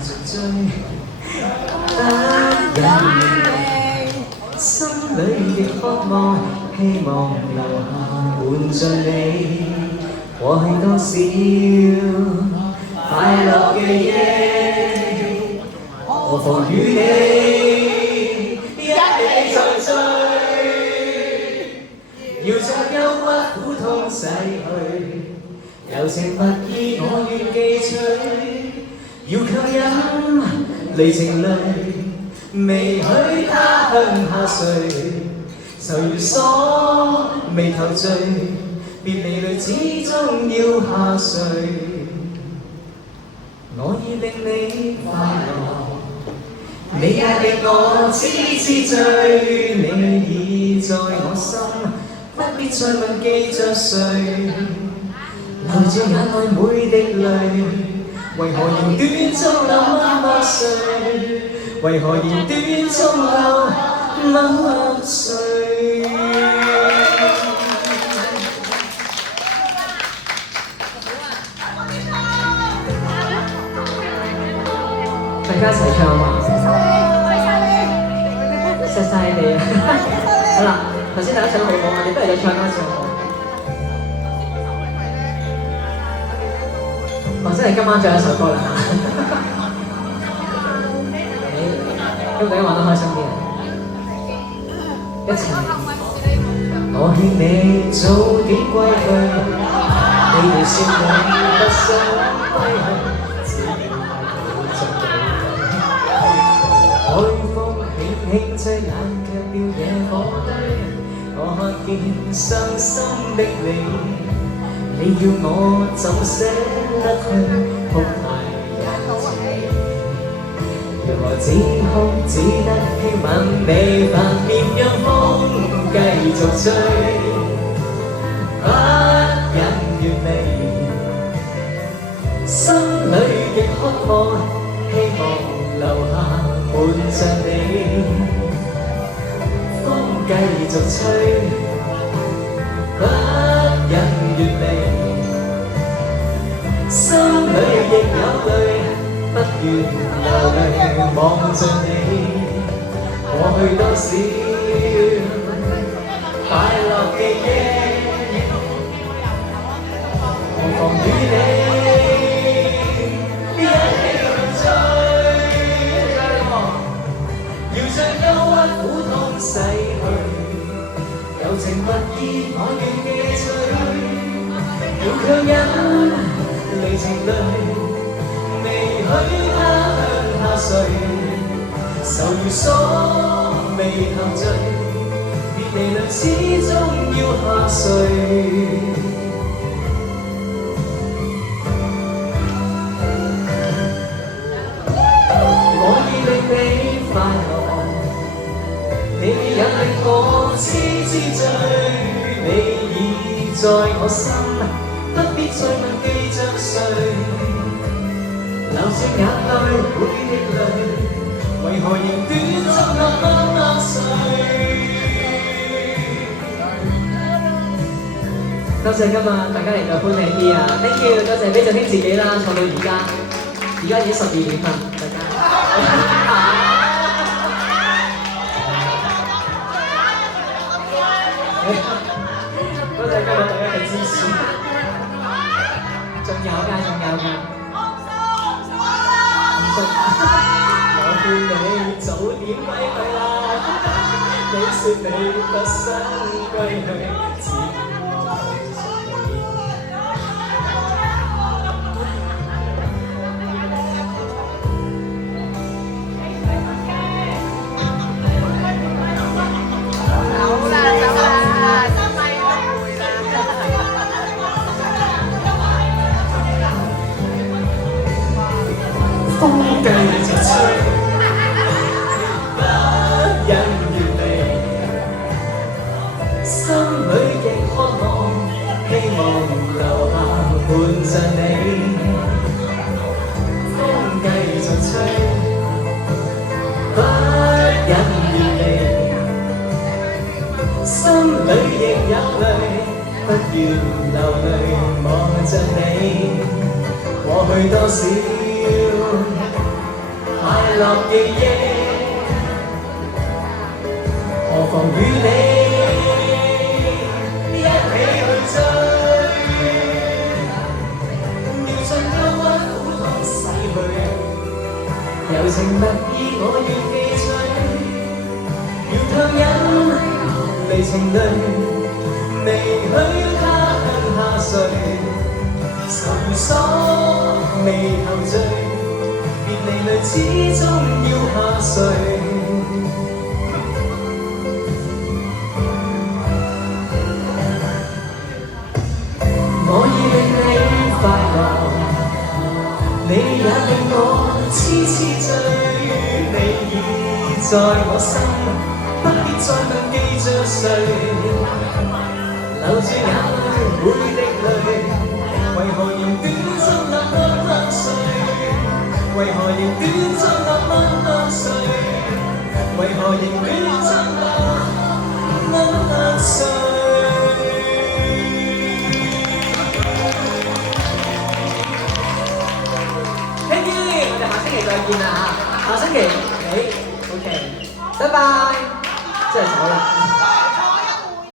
續追，不忍你，心裏極渴望，希望留下伴着你，過去多少快樂記憶，何妨與你一起再追，要將憂鬱苦痛洗去。柔情蜜意我願記取，要強忍離情淚，未許他向下垂，愁如鎖眉頭聚，別離淚始終要下垂。我已令你快樂，你也令我痴痴醉，你已在我心，不必再問記着誰。流着眼內每滴淚，為何言短中流默默碎？為何言短中流默默碎？大家一齊唱啊！錫晒你啊！好啦，頭先大家唱得好好啊，你不如再唱多一次好唔好？我真係今晚最後一首歌啦嚇，咁大家玩得開心啲啊！一齊，我勸你早點歸去，你哋說你不想歸去，只願你做到。海風輕輕吹，冷卻了野火堆，我看見傷心的你。你要我怎捨得去哭太人情？若何只哭只得輕吻你髮面，讓風繼續吹，不忍遠離，心裏極渴望，希望留下伴着你，風繼續吹，不忍遠離。心裏亦有淚，不願流淚望着你，過去多少快樂記憶，何妨與你一起去追，要將憂鬱苦痛洗去，柔情蜜意我願記取，要強忍離情淚，未許他向下垂，愁如鎖眉頭聚，別離淚始終要下垂。我已令你快樂，你也令我痴痴醉，你已在我心，不必再問記着誰，流着眼淚每滴淚，為何仍短中流默默碎？多謝今日大家嚟到歡喜啲啊 ！Thank you， 多謝俾振興自己啦，坐到而家已經12點啦，大家。多謝今日大家嘅支持。仲有㗎，我勸你早點歸去啦，你說你不想歸去，只願我風繼續吹，不忍遠離，心裏極渴望，希望留下伴着你。風繼續吹，不忍遠離，心裏亦有淚，不願流淚望着你，過去多少快樂記憶，何妨與你一起去追，要將憂鬱苦痛洗去，柔情蜜意我願記取，要強忍離情淚，未許他向下垂，愁鎖未後醉，別離淚始終要下垂。我已令你快樂，你也令我痴痴醉，你已在我心，不必再問記着誰，流住眼淚會滴淚，為何仍短暫那麼安睡？為何仍短暫那麼安睡？為何仍短暫那麼安睡？Thank you， 我哋下星期再見啦嚇，下星期OK，拜拜，真係走啦。